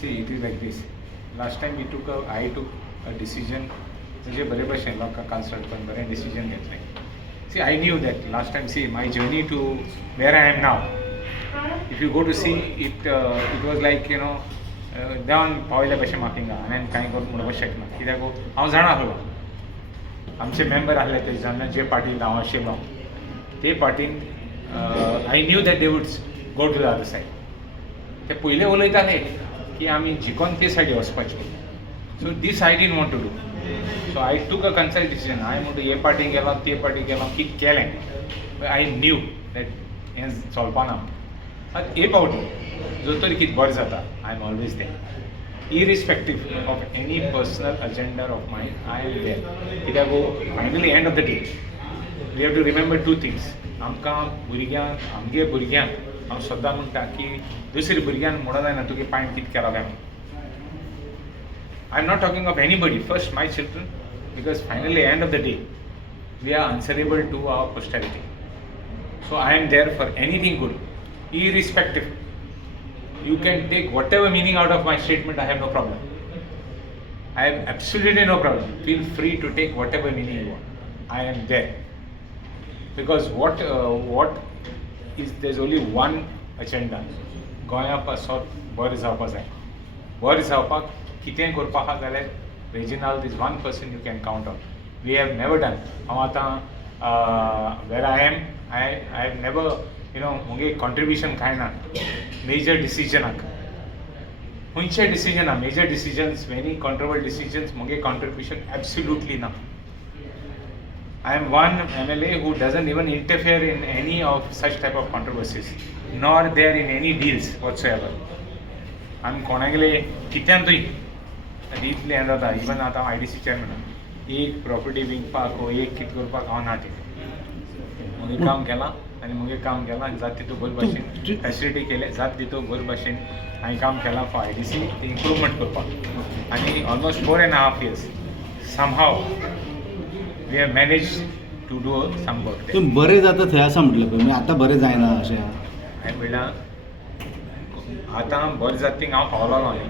See, it is like this. Last time I took a decision. म्हणजे बरे भशेन लोकांक कन्सल्ट करून बरें डिसिजन घेतलें. See, I knew that last time. See, my journey to where I am now. If you go to see it, it was like देवान पावयल्या भशेन म्हाका हिंगा आनी हांवें कांय करून म्हणपाक शकना. कित्याक हांव जाणा आसलो आमचे मेंबर आहले ते जेन्ना जे पार्टीन हांव आशिल्लो ते पार्टीन I knew that they would go to the other side. ते पयले उलयताले की आमी जिखोन ते सायडीन वचपाचें. So this I didn't want to do. So I took a consult decision. हांवें म्हणटा हे पार्टीन गेलो ते पार्टीन गेलो कितें केलें. आय न्यू दॅट हें चलपाना. हे फावटी जो तरी कितें बरें जाता I am always there. Irrespective of any personal agenda of mine, I am there. कित्याक finally end of the day, we have to remember two things. आमकां भुरग्यांक आमगे भुरग्यांक हांव सदां म्हणटा की दुसऱ्या भुरग्यांक म्हणूं जायना तुगे पायन कितें केलो काय म्हणून. I am not talking of anybody. First my children, because finally end of the day, we are answerable to our posterity. So I am there for anything good, irrespective. You can take whatever meaning out of my statement. I have no problem. I have absolutely no problem. Feel free to take whatever meaning you want. I am there. Because what is, there's only one agenda. गोंया पासत बरें जावपा जाय. बरें जावपाक कितेंय करपा आहा जाल्यार Reginald is one person you can count on. We have never done. हांव आतां where I am, I have never मुगे कॉन्ट्रिब्युशन कांय ना मेजर डिसिजनाक. खंयचे डिसिजना major decisions very controversial decisions मुगे कॉन्ट्रिब्युशन एब्सोल्युटली ना. I am one MLA who doesn't even interfere in any of such type of controversies, nor there in any deals whatsoever. आमी कोणागेले कित्यांतूय deeply हें जाता. इवन आतां हांव IDC चेअरमॅन एक property विकपाक वो एक कितें करपाक हांव ना ते. मुगे काम केलां आनी मुगे काम केलां जात तितू बरे भाशेन फॅसिलिटी केले जात तितू बरे भाशेन हांवें काम केलां फॉर IDC ते इम्प्रुवमेंट करपाक. आनी almost 4.5 years somehow we have managed to do some work there. तें बरें जाता थंय आसा म्हटलें पळय म्हणजे आतां बरें जायना अशें. हांवें म्हणलां आतां बरें जाता थिंग हांव पावलोलो न्ही.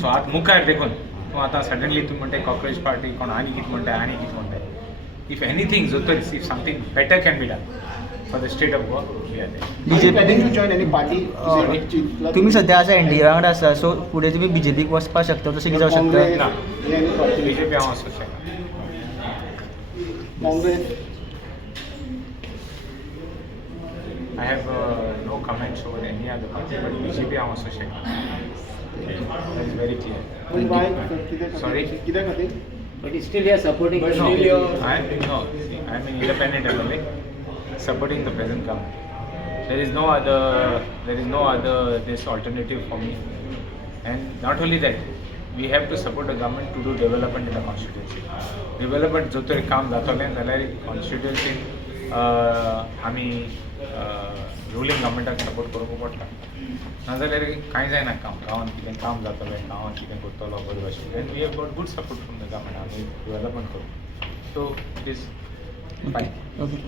सो आतां मुखार देखून तूं आतां सडनली तूं म्हणटा कॉक्रोच पार्टी कोण आनी कितें म्हणटाय आनी कितें म्हणटाय. If anything, if something better can be done for the state of Goa, we are there. Are you planning to join any party? तुम्ही सध्या असा NDA वांगडा आसा सो फुडें तुमी BJPक वचपाक शकता तशें कितें जावं शकता. ना BJP हांव वचूंक शकना. Congress. I have no comments over any other party, but BJP हांव वचूंक शकना. That is very clear. Sorry? कित्याक खातीर? But still you are supporting. But no, I am an independent MLA supporting the present government. There is no other this alternative for me. And not only that, we have to support the government to do development in the constituency. Development जो तरी काम जातलें जाल्यार constituency आमी ruling गव्हर्मेंटाक support करपाक पडटा. नाजाल्यार कांय जायना काम. गांवांत कितें काम जातलें गांवांत कितें करतलो बरे भाशेन. And we have got good support from the government. आमी डेवलपमेंट करूं. So it is fine. Okay.